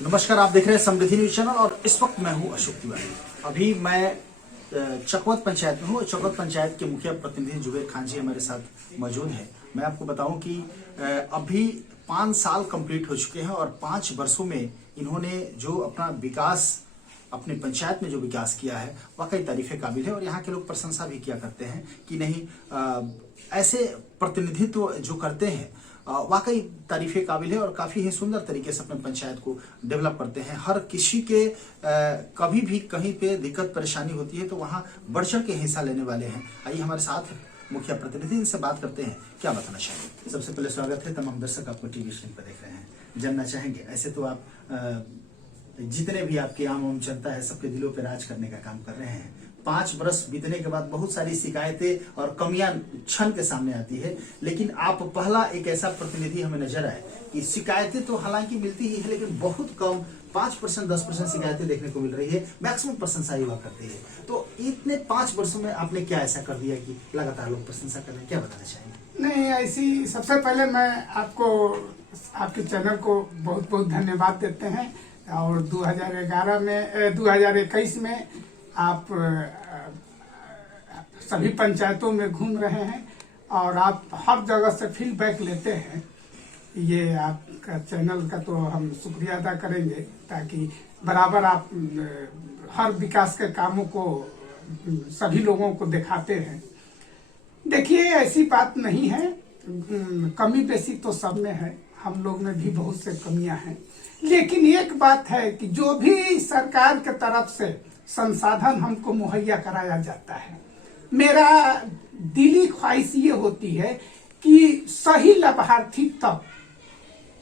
नमस्कार, आप देख रहे हैं समृद्धि न्यूज चैनल और इस वक्त मैं हूं अशोक तिवारी। अभी मैं चकवत पंचायत में हूं। चकवत पंचायत के मुखिया प्रतिनिधि जुबेर खान जी हमारे साथ मौजूद हैं। मैं आपको बताऊं कि अभी 5 साल कंप्लीट हो चुके हैं और 5 वर्षों में इन्होंने जो अपना विकास अपने पंचायत में जो विकास किया है वाकई तारीफे काबिल है और यहाँ के लोग प्रशंसा भी किया करते हैं कि नहीं, ऐसे प्रतिनिधित्व जो करते हैं वाकई तारीफे काबिल है और काफी ही सुंदर तरीके से अपने पंचायत को डेवलप करते हैं। हर किसी के कभी भी कहीं पे दिक्कत परेशानी होती है तो वहाँ बढ़ चढ़ के हिस्सा लेने वाले हैं। आइए हमारे साथ मुखिया प्रतिनिधि, इनसे बात करते हैं, क्या बताना चाहेंगे। सबसे पहले स्वागत है, तमाम दर्शक आपको टीवी स्क्रीन पर देख रहे हैं, जानना चाहेंगे ऐसे तो आप जितने भी आपके आम जनता है सबके दिलों पे राज करने का काम कर रहे हैं। 5 वर्ष बीतने के बाद बहुत सारी शिकायतें और कमियां क्षण के सामने आती है, लेकिन आप पहला एक ऐसा प्रतिनिधि हमें नजर आए कि शिकायतें तो हालांकि मिलती ही है लेकिन बहुत कम 5% 10% शिकायतें देखने को मिल रही है, मैक्सिमम प्रशंसा ही हुआ करती है। तो इतने 5 वर्षों में आपने क्या ऐसा कर दिया कि लगातार लोग प्रशंसा कर रहे हैं, क्या बताना चाहेंगे। नहीं, ऐसी सबसे पहले मैं आपको आपके चैनल को बहुत बहुत धन्यवाद देते हैं। और 2021 में आप सभी पंचायतों में घूम रहे हैं और आप हर जगह से फीडबैक लेते हैं। ये आपका चैनल का तो हम शुक्रिया अदा करेंगे, ताकि बराबर आप हर विकास के कामों को सभी लोगों को दिखाते हैं। देखिए, ऐसी बात नहीं है, कमी बेसी तो सब में है, हम लोग में भी बहुत से कमियां हैं। लेकिन एक बात है कि जो भी सरकार के तरफ से संसाधन हमको मुहैया कराया जाता है, मेरा दिली ख्वाहिश ये होती है कि सही लाभार्थी तक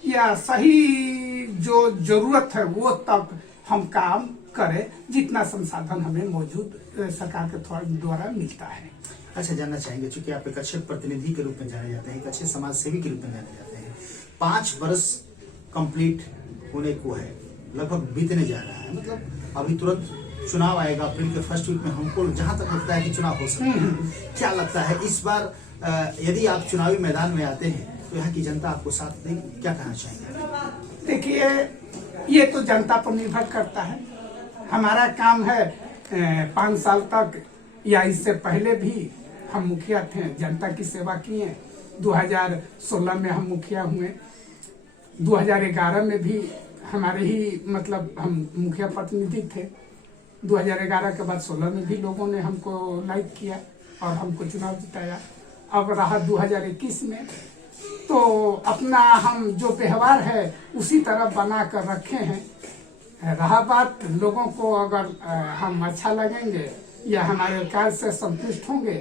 या सही जो जरूरत है वो तक हम काम करें, जितना संसाधन हमें मौजूद सरकार के द्वारा मिलता है। अच्छा, जानना चाहेंगे, चूंकि आप एक अच्छे प्रतिनिधि के रूप में जाने जाते हैं, एक अच्छे समाज सेवी के रूप में जाने जाते हैं, 5 वर्ष कंप्लीट होने को है, लगभग बीतने जा रहा है, मतलब अभी तुरंत चुनाव आएगा अप्रैल के फर्स्ट वीक में। हमको जहां तक लगता है कि चुनाव हो सकता है, क्या लगता है इस बार यदि आप चुनावी मैदान में आते हैं तो यहाँ की जनता आपको साथ देगी, क्या कहना चाहेंगे। देखिए, ये तो जनता पर निर्भर करता है। हमारा काम है 5 साल तक या इससे पहले भी हम मुखिया थे, जनता की सेवा किए। 2016 में हम मुखिया हुए, 2011 में भी हमारे ही मतलब हम मुखिया प्रतिनिधि थे। 2011 के बाद 16 में भी लोगों ने हमको लाइक किया और हमको चुनाव जिताया। अब रहा 2021 में, तो अपना हम जो व्यवहार है उसी तरह बना कर रखे हैं। रहा बात लोगों को, अगर हम अच्छा लगेंगे या हमारे कार्य से संतुष्ट होंगे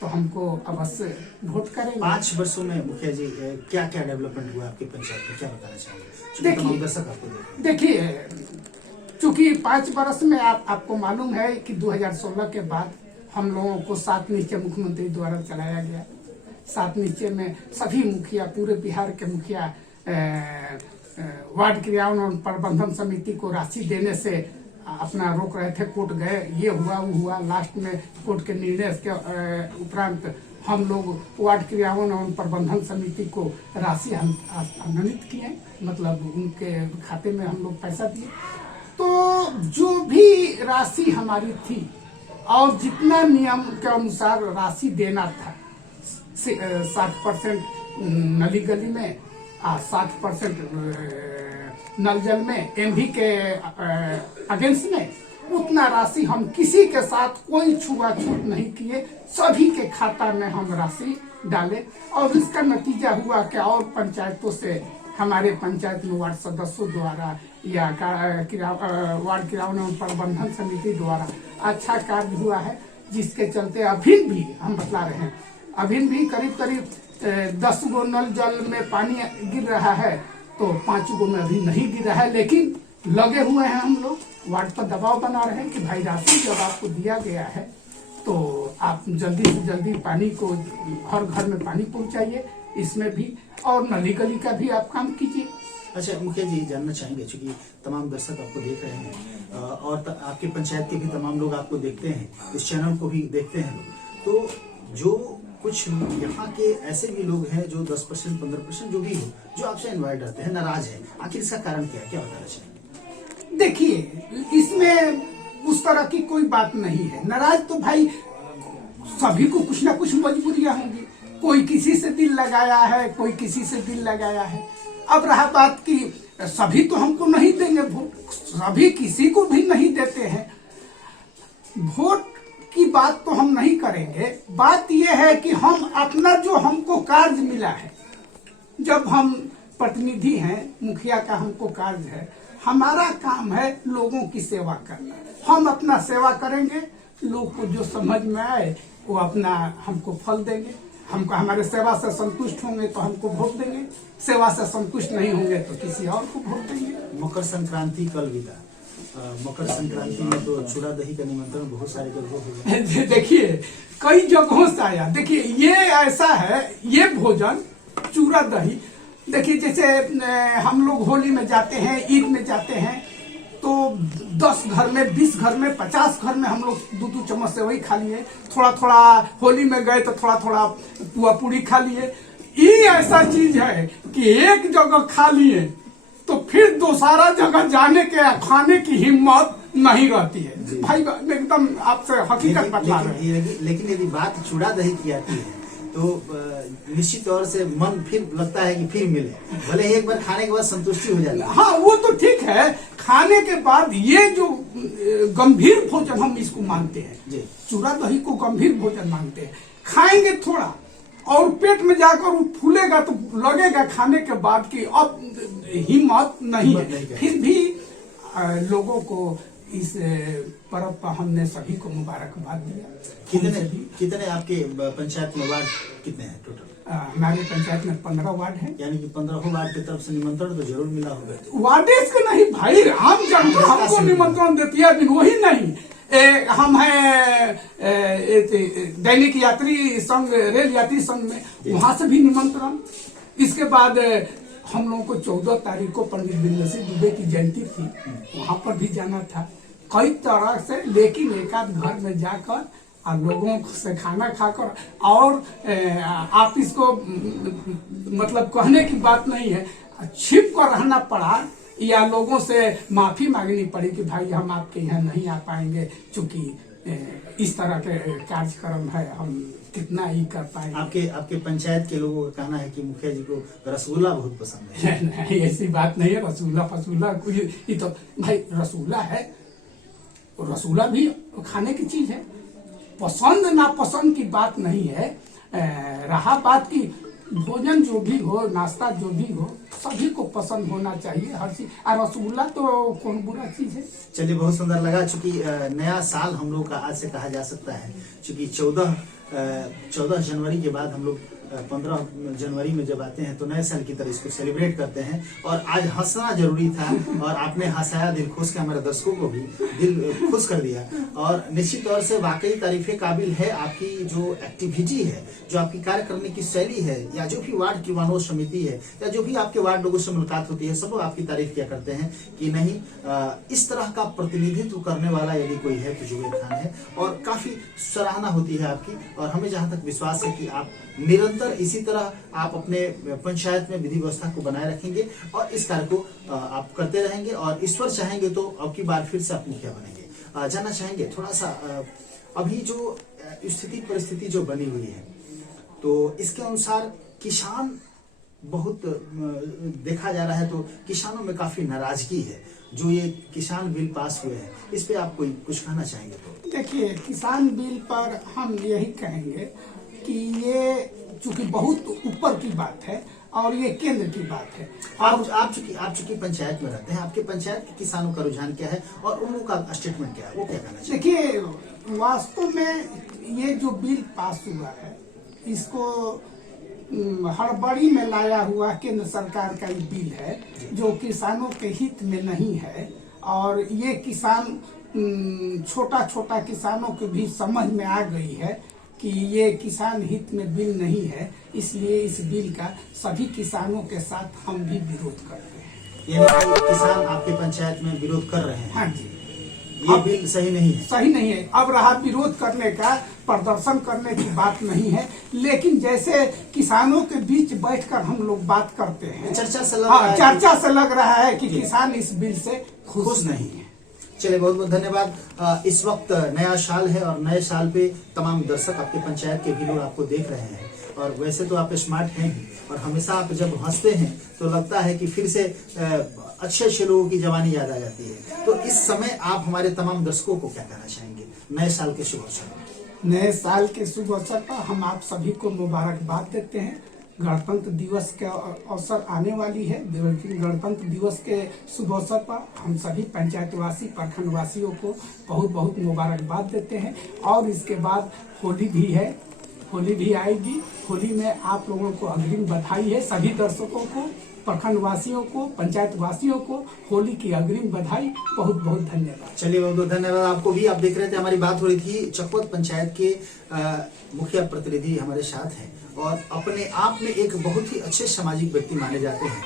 तो हमको अवश्य वोट करेंगे। 5 वर्षों में मुखिया जी क्या क्या डेवलपमेंट हुआ आपके पंचायत में, क्या बताना चाहेंगे। देखिए, चूंकि 5 वर्ष में आपको मालूम है कि 2016 के बाद हम लोगों को 7 निश्चय मुख्यमंत्री द्वारा चलाया गया। 7 निश्चय में सभी मुखिया, पूरे बिहार के मुखिया वार्ड क्रियान्वयन प्रबंधन समिति को राशि देने से अपना रोक रहे थे, कोर्ट गए, ये हुआ वो हुआ। लास्ट में कोर्ट के निर्णय के उपरांत हम लोग वार्ड क्रियान्वयन प्रबंधन समिति को राशि अनुमानित किए, मतलब उनके खाते में हम लोग पैसा दिए। तो जो भी राशि हमारी थी और जितना नियम के अनुसार राशि देना था, 60% नली गली में, 60% नल जल में, एमवी के अगेंस्ट में, उतना राशि हम किसी के साथ कोई छुआछूत नहीं किए, सभी के खाता में हम राशि डाले। और इसका नतीजा हुआ कि और पंचायतों से हमारे पंचायत में वार्ड सदस्यों द्वारा या वार्ड क्रियान्वयन प्रबंधन समिति द्वारा अच्छा कार्य हुआ है, जिसके चलते अभी भी हम बता रहे हैं, अभी भी करीब करीब 10 गो नल जल में पानी गिर रहा है, तो 5 गो में अभी नहीं गिर रहा है। लेकिन लगे हुए हैं हम लोग, वार्ड पर दबाव बना रहे हैं कि भाई राशि जब आपको दिया गया है तो आप जल्दी से जल्दी पानी को हर घर में पानी पहुंचाइए, इसमें भी, और नली गली का भी आप काम कीजिए। अच्छा मुखिया जी, जानना चाहेंगे, चूंकि तमाम दर्शक आपको देख रहे हैं और आपके पंचायत के भी तमाम लोग आपको देखते हैं, इस चैनल को भी देखते हैं लोग, तो जो कुछ यहाँ के ऐसे भी लोग हैं जो 10% 15% जो भी हो, जो आपसे इन्वाइट रहते हैं, नाराज है, आखिर इसका कारण क्या है, क्या बताना चाहिए। देखिए, इसमें उस तरह की कोई बात नहीं है। नाराज तो भाई सभी को कुछ ना कुछ मजबूरियां होंगी। कोई किसी से दिल लगाया है, कोई किसी से दिल लगाया है। अब रहा बात की सभी तो हमको नहीं देंगे वोट, सभी किसी को भी नहीं देते हैं। वोट की बात तो हम नहीं करेंगे। बात यह है कि हम अपना जो हमको कार्य मिला है, जब हम प्रतिनिधि हैं, मुखिया का हमको कार्य है, हमारा काम है लोगों की सेवा करना। हम अपना सेवा करेंगे, लोग को जो समझ में आए वो अपना हमको फल देंगे। हमको हमारे सेवा से संतुष्ट होंगे तो हमको वोट देंगे, सेवा से संतुष्ट नहीं होंगे तो किसी और को वोट देंगे। मकर संक्रांति कल बीता। मकर संक्रांति में तो चूड़ा दही का निमंत्रण बहुत सारे जगहों पे हुआ। देखिए, कई जगहों से आया। देखिए, ये ऐसा है, ये भोजन चूड़ा दही, देखिए जैसे हम लोग होली में जाते हैं, ईद में जाते हैं, तो 10 घर में, 20 घर में, 50 घर में हम लोग 2-2 चम्मच से वही खा लिए। थोड़ा थोड़ा होली में गए तो थोड़ा थोड़ा पुआ पूरी खा लिए। ये ऐसा चीज है कि एक जगह खा लिए तो फिर दूसरा जगह जाने के खाने की हिम्मत नहीं रहती है। भाई एकदम आपसे हकीकत बता रहे हैं। लेकिन यदि बात चूड़ा दही की आती है तो निश्चित तौर से मन फिर लगता है कि फिर मिले, भले एक बार खाने के बाद संतुष्टि हो जाती है। हाँ, वो तो ठीक है। खाने के बाद ये जो गंभीर भोजन हम इसको मानते हैं, चूड़ा दही को गंभीर भोजन मानते हैं। खाएंगे थोड़ा और पेट में जाकर वो फूलेगा तो लगेगा खाने के बाद कि अब हिम्मत नहीं है। फिर भी लोगों को इस पर्व पर हमने सभी को मुबारकबाद दिया। कितने आपके पंचायत में वार्ड कितने हैं टोटल? हमारे पंचायत में 15 वार्ड है। यानी कि 15 वार्ड की तरफ से निमंत्रण तो जरूर मिला होगा। वार्डेज को नहीं भाई, आम जनता हमको निमंत्रण देती है, अभी वही नहीं। हम हैं दैनिक यात्री संघ, रेल यात्री संघ में, वहां से भी निमंत्रण। इसके बाद हम लोगों को 14 तारीख को पंडित दीनदयाल दुबे की जयंती थी, वहां पर भी जाना था। कई तरह से, लेकिन एक आध घर में जाकर और लोगों से खाना खाकर, और आप इसको मतलब कहने की बात नहीं है, छिप कर रहना पड़ा या लोगों से माफी मांगनी पड़ी कि भाई हम आपके यहाँ नहीं आ पाएंगे, चूंकि इस तरह के कार्यक्रम है, हम कितना ही कर पाएंगे। आपके पंचायत के लोगों का कहना है कि मुखिया जी को रसगुल्ला बहुत पसंद है। नहीं, ऐसी बात नहीं है। रसगुल्ला फसगुल्ला ये तो भाई रसगुल्ला है, रसगुल्ला भी खाने की चीज है। पसंद नापसंद की बात नहीं है। रहा बात की भोजन जो भी हो, नाश्ता जो भी हो, सभी को पसंद होना चाहिए हर चीज। और रसगुल्ला तो कौन बुरा चीज है। चलिए, बहुत सुंदर लगा। चूंकि नया साल हम लोग का आज से कहा जा सकता है, चूंकि 14 जनवरी के बाद हम लोग 15 जनवरी में जब आते हैं तो नए साल की तरह इसको सेलिब्रेट करते हैं। और आज हंसना जरूरी था और आपने हंसाया, दिल खुश के हमारे दर्शकों को भी दिल खुश कर दिया। और निश्चित तौर से वाकई तारीफे काबिल है आपकी जो एक्टिविटी है, जो आपकी कार्य करने की शैली है, या जो भी वार्ड की मानव समिति है, या जो भी आपके वार्ड लोगों से मुलाकात होती है, सब लोग आपकी तारीफ किया करते हैं कि नहीं, इस तरह का प्रतिनिधित्व करने वाला यदि कोई है तो जुबेर खान है। और काफी सराहना होती है आपकी। और हमें जहां तक विश्वास है कि आप निरंतर इसी तरह आप अपने पंचायत में विधि व्यवस्था को बनाए रखेंगे और इस कार्य को आप करते रहेंगे। और ईश्वर चाहेंगे तो अब की बार फिर से आप मुखिया बनेंगे। जानना चाहेंगे थोड़ा सा, अभी जो स्थिति परिस्थिति जो बनी हुई है, तो इसके अनुसार किसान बहुत देखा जा रहा है, तो किसानों में काफी नाराजगी है। जो ये किसान बिल पास हुए हैं, इस पे आप कोई कुछ कहना चाहेंगे? तो देखिए, किसान बिल पर हम यही कहेंगे कि ये चूंकि बहुत ऊपर की बात है और ये केंद्र की बात है। आप चूंकि पंचायत में रहते हैं, आपके पंचायत के किसानों का रुझान क्या है और उन लोगों का स्टेटमेंट क्या है, वो क्या कहना चाहिए? देखिए, वास्तव में ये जो बिल पास हुआ है, इसको हड़बड़ी में लाया हुआ केंद्र सरकार का ये बिल है, जो किसानों के हित में नहीं है। और ये किसान, छोटा छोटा किसानों को भी समझ में आ गई है कि ये किसान हित में बिल नहीं है, इसलिए इस बिल का सभी किसानों के साथ हम भी विरोध करते हैं। यानी किसान आपके पंचायत में विरोध कर रहे हैं? हाँ जी। ये बिल सही नहीं है। सही नहीं है। अब रहा विरोध करने का, प्रदर्शन करने की बात नहीं है, लेकिन जैसे किसानों के बीच बैठकर हम लोग बात करते हैं, चर्चा से लग रहा है चर्चा से लग रहा है कि किसान इस बिल से खुश नहीं है। चलिए, बहुत बहुत धन्यवाद। इस वक्त नया साल है और नए साल पे तमाम दर्शक आपके पंचायत के भी लोग आपको देख रहे हैं, और वैसे तो आप स्मार्ट हैं ही, और हमेशा आप जब हंसते हैं तो लगता है कि फिर से अच्छे अच्छे लोगों की जवानी याद आ जाती है। तो इस समय आप हमारे तमाम दर्शकों को क्या कहना चाहेंगे नए साल के शुभ अवसर पर? नए साल के शुभ अवसर पर हम आप सभी को मुबारकबाद देते हैं। गणतंत्र दिवस के अवसर आने वाली है। गणतंत्र दिवस के शुभ अवसर पर हम सभी पंचायतवासी, प्रखंड वासियों को बहुत बहुत मुबारकबाद देते हैं। और इसके बाद होली भी है, होली भी आएगी। होली में आप लोगों को अग्रिम बधाई है। सभी दर्शकों को, प्रखंड वासियों को, पंचायत वासियों को होली की अग्रिम बधाई। बहुत बहुत धन्यवाद। चलिए, बहुत बहुत धन्यवाद आपको भी। आप देख रहे थे हमारी बात हो रही थी, चकवत पंचायत के मुखिया प्रतिनिधि हमारे साथ हैं और अपने आप में एक बहुत ही अच्छे सामाजिक व्यक्ति माने जाते हैं।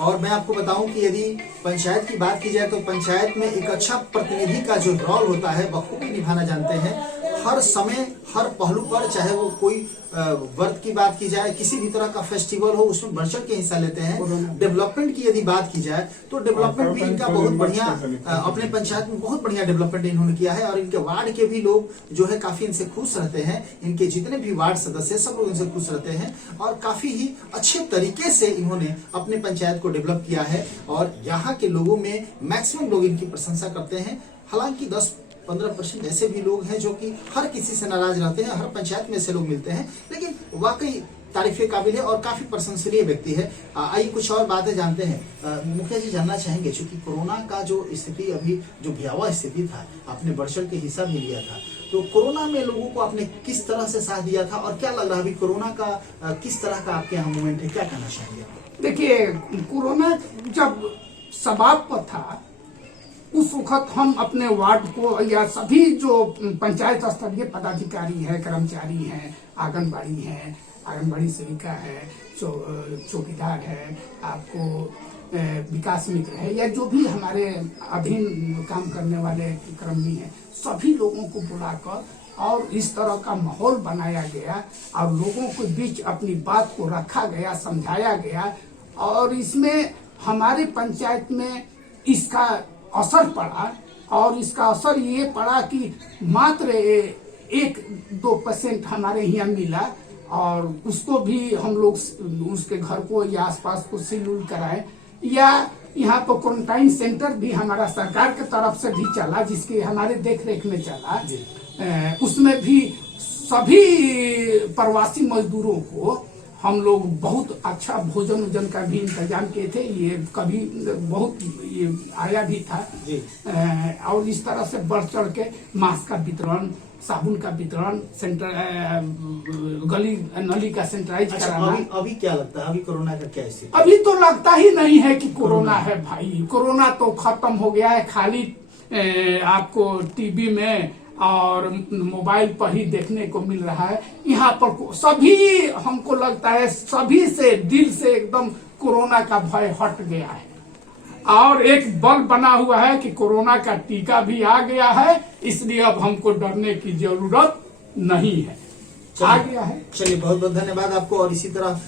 और मैं आपको बताऊं कि यदि पंचायत की बात की जाए तो पंचायत में एक अच्छा प्रतिनिधि का जो रोल होता है बखूबी निभाना जानते हैं। हर समय, हर पहलू पर, चाहे वो कोई व्रत की बात की जाए, किसी भी तरह का फेस्टिवल हो, उसमें बढ़ चढ़ के हिस्सा लेते हैं। डेवलपमेंट की यदि बात की जाए तो डेवलपमेंट भी इनका बहुत बढ़िया, अपने पंचायत में बहुत बढ़िया डेवलपमेंट इन्होंने किया है। और इनके वार्ड के भी लोग जो है काफी इनसे खुश रहते हैं। इनके जितने भी वार्ड सदस्य सब लोग इनसे खुश रहते हैं और काफी ही अच्छे तरीके से इन्होंने अपने पंचायत को डेवलप किया है। और यहाँ के लोगों में मैक्सिमम लोग इनकी प्रशंसा करते हैं। हालांकि 10-15% ऐसे भी लोग हैं जो कि हर किसी से नाराज रहते हैं, हर पंचायत में ऐसे लोग मिलते हैं, लेकिन वाकई तारीफे काबिल है और काफी प्रशंसनीय व्यक्ति है। आइए कुछ और बातें जानते हैं। मुखिया जी, जानना चाहेंगे, चूंकि कोरोना का जो स्थिति अभी जो भयावह स्थिति था, आपने बढ़ चढ़ के हिस्सा भी लिया था, तो कोरोना में लोगों को आपने किस तरह से साथ दिया था और क्या लग रहा है अभी कोरोना का किस तरह का आपके यहाँ मूवमेंट है, क्या कहना चाहेंगे? देखिए, कोरोना जब सबाब पर था उस वक्त हम अपने वार्ड को या सभी जो पंचायत स्तरीय पदाधिकारी है, कर्मचारी हैं, आंगनबाड़ी है, आंगनबाड़ी सेविका है, चौकीदार है, आपको विकास मित्र है, या जो भी हमारे अधीन काम करने वाले कर्मी हैं, सभी लोगों को बुलाकर और इस तरह का माहौल बनाया गया और लोगों के बीच अपनी बात को रखा गया, समझाया गया। और इसमें हमारे पंचायत में इसका असर पड़ा और इसका असर ये पड़ा कि मात्र 1-2% हमारे यहाँ मिला और उसको भी हम लोग उसके घर को या आसपास को सील कराए। या यहाँ पर क्वारंटाइन सेंटर भी हमारा सरकार के तरफ से भी चला, जिसके हमारे देख रेख में चला। उसमें भी सभी प्रवासी मजदूरों को हम लोग बहुत अच्छा भोजन वोजन का भी इंतजाम किए थे। ये कभी बहुत ये आया भी था और इस तरह से बढ़ चढ़ के मास्क का वितरण, साबुन का वितरण, गली नली का सैनिटाइज कराना। अभी क्या लगता है, अभी कोरोना का क्या स्थिति? अभी तो लगता ही नहीं है कि कोरोना है भाई। कोरोना तो खत्म हो गया है। खाली आपको टीवी में और मोबाइल पर ही देखने को मिल रहा है। यहाँ पर सभी, हमको लगता है सभी से दिल से एकदम कोरोना का भय हट गया है और एक बल बना हुआ है कि कोरोना का टीका भी आ गया है, इसलिए अब हमको डरने की जरूरत नहीं है, आ गया है। चलिए, बहुत बहुत धन्यवाद आपको और इसी तरह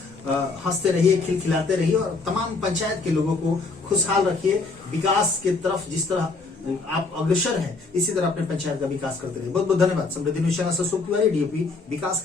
हंसते रहिए, खिलखिलाते रहिए और तमाम पंचायत के लोगों को खुशहाल रखिए। विकास की तरफ जिस तरह आप अग्रसर हैं, इसी तरह अपने पंचायत का विकास करते रहिए। बहुत बहुत धन्यवाद। समृद्धि न्यूज़ चैनल से अशोक तिवारी, DOP विकास।